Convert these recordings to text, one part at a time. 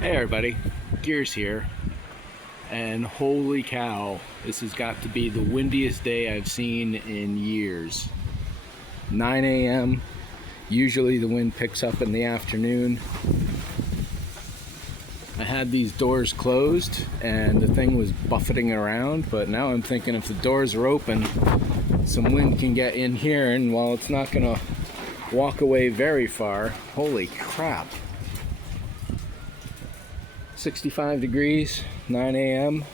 Hey everybody, Gears here, and holy cow, this has got to be the windiest day I've seen in years. 9 a.m. Usually the wind picks up in the afternoon. I had these doors closed and the thing was buffeting around, but now I'm thinking if the doors are open, some wind can get in here, and while it's not gonna walk away very far, holy crap. 65 degrees, 9 a.m.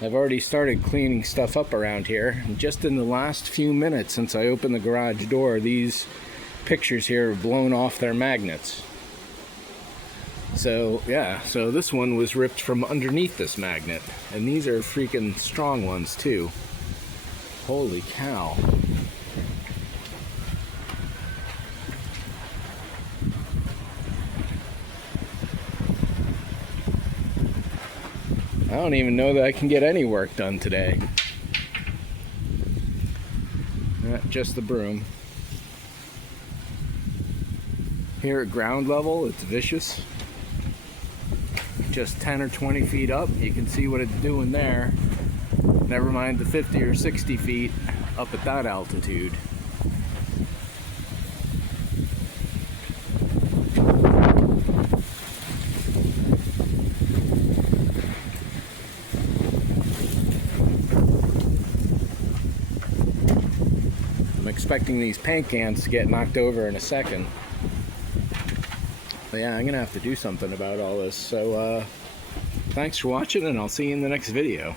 I've already started cleaning stuff up around here, and just in the last few minutes since I opened the garage door, these pictures here have blown off their magnets. So yeah, so this one was ripped from underneath this magnet, and these are freaking strong ones too. Holy cow. I don't even know that I can get any work done today. Not just the broom. Here at ground level, it's vicious. Just 10 or 20 feet up, you can see what it's doing there. Never mind the 50 or 60 feet up at that altitude. I'm expecting these paint cans to get knocked over in a second. But yeah, I'm gonna have to do something about all this. So thanks for watching, and I'll see you in the next video.